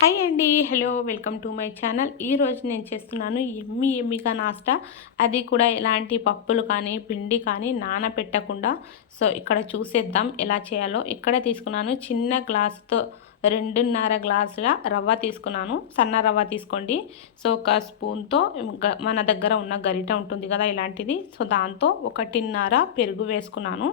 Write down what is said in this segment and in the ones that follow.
Hi అండి. Hello, welcome to my channel. ఈరోజు నేను చేస్తున్నాను ఎమ్మీగా నాస్టా. అది కూడా ఎలాంటి పప్పులు కానీ పిండి కానీ నానబెట్టకుండా. సో ఇక్కడ చూసేద్దాం ఎలా చేయాలో. ఇక్కడ తీసుకున్నాను చిన్న గ్లాస్తో 2.5 గ్లాసుల రవ్వ తీసుకున్నాను. సన్న రవ్వ తీసుకోండి. సో ఒక స్పూన్తో మన దగ్గర ఉన్న గరిట ఉంటుంది కదా ఇలాంటిది, సో దాంతో 1.5 పెరుగు వేసుకున్నాను.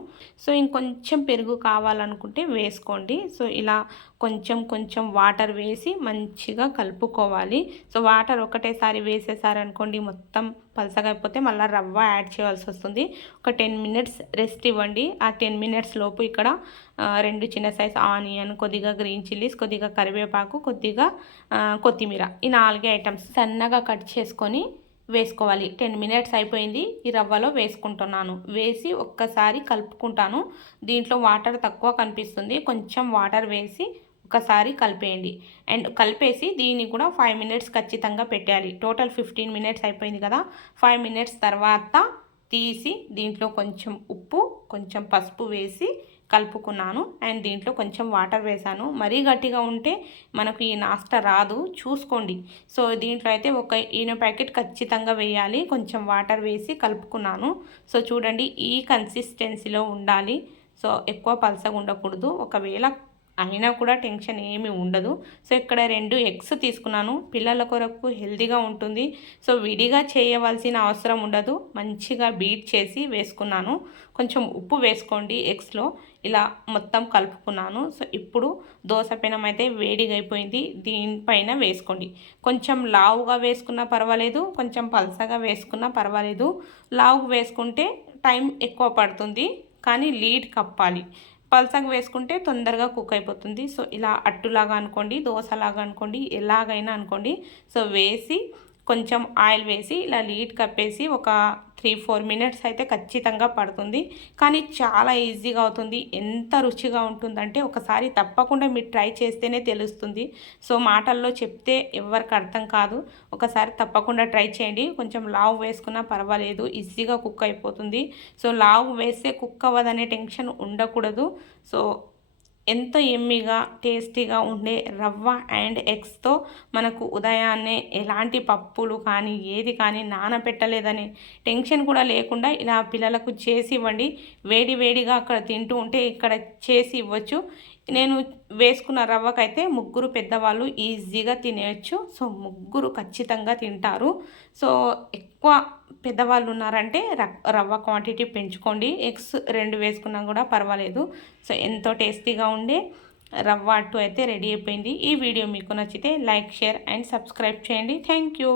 సో ఇంకొంచెం పెరుగు కావాలనుకుంటే వేసుకోండి. సో ఇలా కొంచెం కొంచెం వాటర్ వేసి మంచిగా కలుపుకోవాలి. సో వాటర్ ఒకటేసారి వేసేసారనుకోండి మొత్తం పలసగా అయిపోతే మళ్ళీ రవ్వ యాడ్ చేయాల్సి వస్తుంది. ఒక 10 మినిట్స్ రెస్ట్ ఇవ్వండి. ఆ 10 మినిట్స్ లోపు ఇక్కడ 2 చిన్న సైజ్ ఆనియన్, కొద్దిగా గ్రీన్ చిల్లీస్, కొద్దిగా కరివేపాకు, కొద్దిగా కొత్తిమీర, ఈ 4 ఐటమ్స్ సన్నగా కట్ చేసుకొని వేసుకోవాలి. 10 మినిట్స్ అయిపోయింది. ఈ రవ్వలో వేసుకుంటున్నాను. వేసి ఒక్కసారి కలుపుకుంటాను. దీంట్లో వాటర్ తక్కువ కనిపిస్తుంది, కొంచెం వాటర్ వేసి ఒకసారి కలిపేయండి. అండ్ కలిపేసి దీన్ని కూడా 5 మినిట్స్ ఖచ్చితంగా పెట్టాలి. టోటల్ 15 మినిట్స్ అయిపోయింది కదా. 5 మినిట్స్ తర్వాత తీసి దీంట్లో కొంచెం ఉప్పు, కొంచెం పసుపు వేసి కలుపుకున్నాను. అండ్ దీంట్లో కొంచెం వాటర్ వేసాను. మరీ గట్టిగా ఉంటే మనకు ఈ నాస్టా రాదు, చూసుకోండి. సో దీంట్లో అయితే ఒక ఈనో ప్యాకెట్ ఖచ్చితంగా వేయాలి. కొంచెం వాటర్ వేసి కలుపుకున్నాను. సో చూడండి, ఈ కన్సిస్టెన్సీలో ఉండాలి. సో ఎక్కువ పలసగా ఉండకూడదు. ఒకవేళ అయినా కూడా టెన్షన్ ఏమీ ఉండదు. సో ఇక్కడ 2 ఎగ్స్ తీసుకున్నాను. పిల్లల కొరకు హెల్తీగా ఉంటుంది. సో విడిగా చేయవలసిన అవసరం ఉండదు. మంచిగా బీట్ చేసి వేసుకున్నాను. కొంచెం ఉప్పు వేసుకోండి ఎగ్స్లో. ఇలా మొత్తం కలుపుకున్నాను. సో ఇప్పుడు దోశ పెనం అయితే వేడిగా అయిపోయింది. దీనిపైన వేసుకోండి. కొంచెం లావుగా వేసుకున్నా పర్వాలేదు, కొంచెం పలసగా వేసుకున్నా పర్వాలేదు. లావుగా వేసుకుంటే టైం ఎక్కువ పడుతుంది, కానీ లీడ్ కప్పాలి. పల్సగా వేసుకుంటే తొందరగా కుక్ అయిపోతుంది. సో ఇలా అట్టులాగా అనుకోండి, దోశలాగా అనుకోండి, ఎలాగైనా అనుకోండి. సో వేసి కొంచెం ఆయిల్ వేసి ఇలా లీడ్ కప్పేసి ఒక 3-4 మినిట్స్ అయితే ఖచ్చితంగా పడుతుంది. కానీ చాలా ఈజీగా అవుతుంది. ఎంత రుచిగా ఉంటుందంటే ఒకసారి తప్పకుండా మీరు ట్రై చేస్తేనే తెలుస్తుంది. సో మాటల్లో చెప్తే ఎవరికి అర్థం కాదు. ఒకసారి తప్పకుండా ట్రై చేయండి. కొంచెం లావు వేసుకున్నా పర్వాలేదు, ఈజీగా కుక్ అయిపోతుంది. సో లావు వేస్తే కుక్ అవ్వదనే టెన్షన్ ఉండకూడదు. సో ఎంతో ఎమ్మీగా టేస్టీగా ఉండే రవ్వ అండ్ ఎగ్స్తో మనకు ఉదయాన్నే ఎలాంటి పప్పులు కానీ ఏది కానీ నానబెట్టలేదనే టెన్షన్ కూడా లేకుండా ఇలా పిల్లలకు చేసి ఇవ్వండి. వేడి వేడిగా అక్కడ తింటూ ఉంటే ఇక్కడ చేసి ఇవ్వచ్చు. నేను వేసుకున్న రవ్వకైతే 3 పెద్దవాళ్ళు ఈజీగా తినేయచ్చు. సో 3 ఖచ్చితంగా తింటారు. సో ఎక్కువ పెద్దవాళ్ళు ఉన్నారంటే రవ్వ క్వాంటిటీ పెంచుకోండి. ఎగ్స్ 2 వేసుకున్నా కూడా పర్వాలేదు. సో ఎంతో టేస్టీగా ఉండే రవ్వ అట్టు అయితే రెడీ అయిపోయింది. ఈ వీడియో మీకు నచ్చితే లైక్, షేర్ అండ్ సబ్స్క్రైబ్ చేయండి. Thank you.